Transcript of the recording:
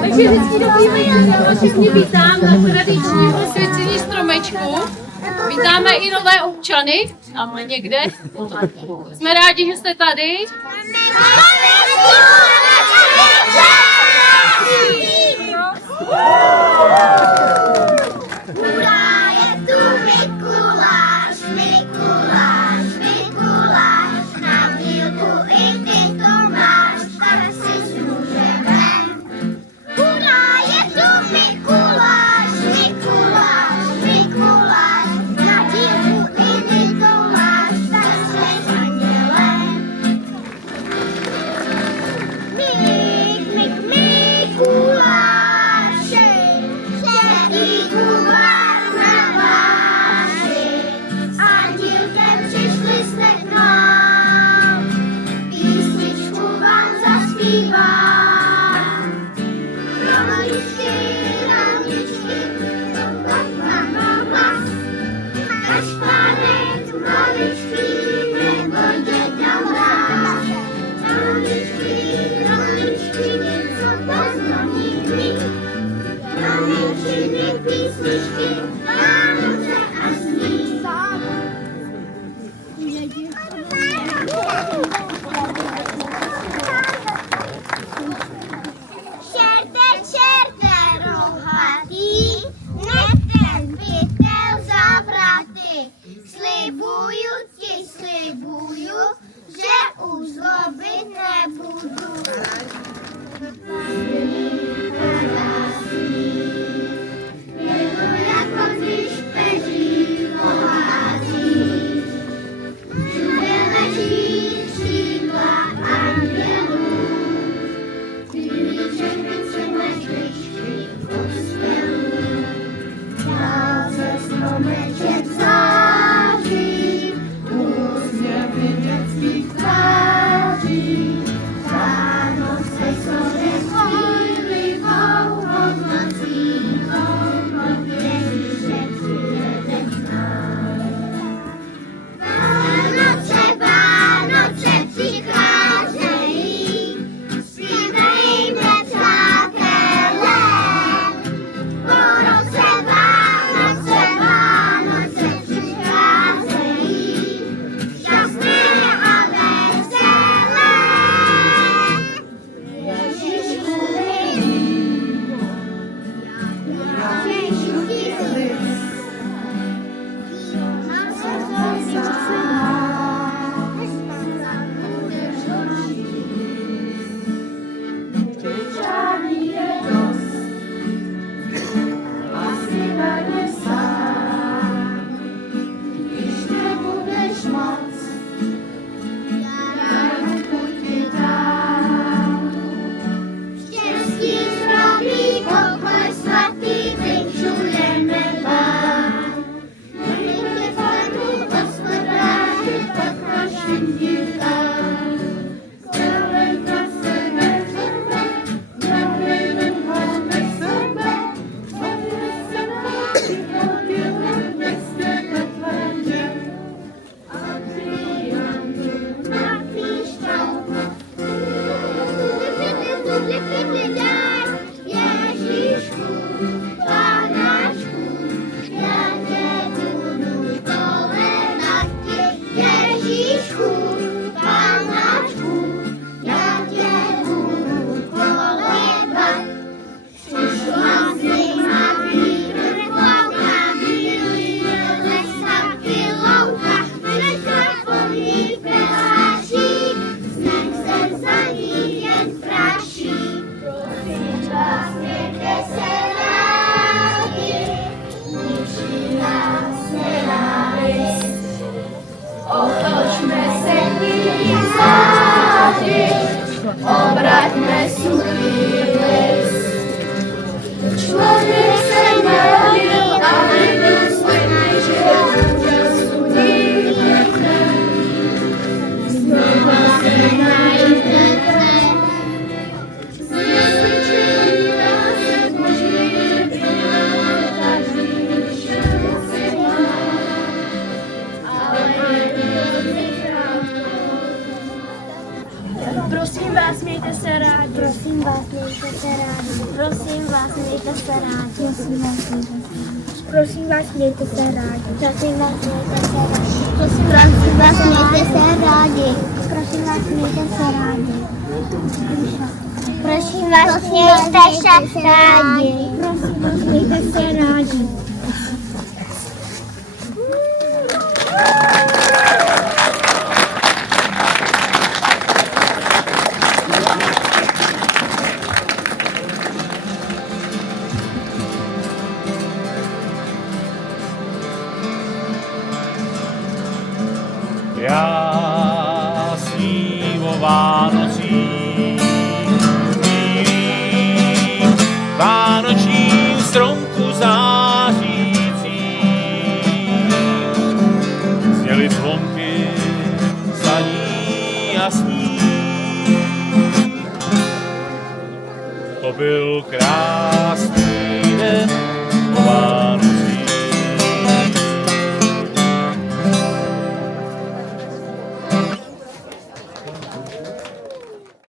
Takže hezký dobrý večer, já vás všechny vítám na tradičním osvěcení stromečku. Vítáme i nové občany, tam někde. Jsme rádi, že jste tady. Prosím vás, mějte se rádi. Prosím vás, mějte se rádi. Prosím vás, mějte se rádi. Prosím vás, mějte se rádi. Prosím vás, mějte se rádi. Prosím vás, mějte se rádi. Prosím vás, mějte se rádi. Já sním o Vánocích, mým vánočním stromku zářícím. Zněly zvonky, zdaní a sní. To byl krásný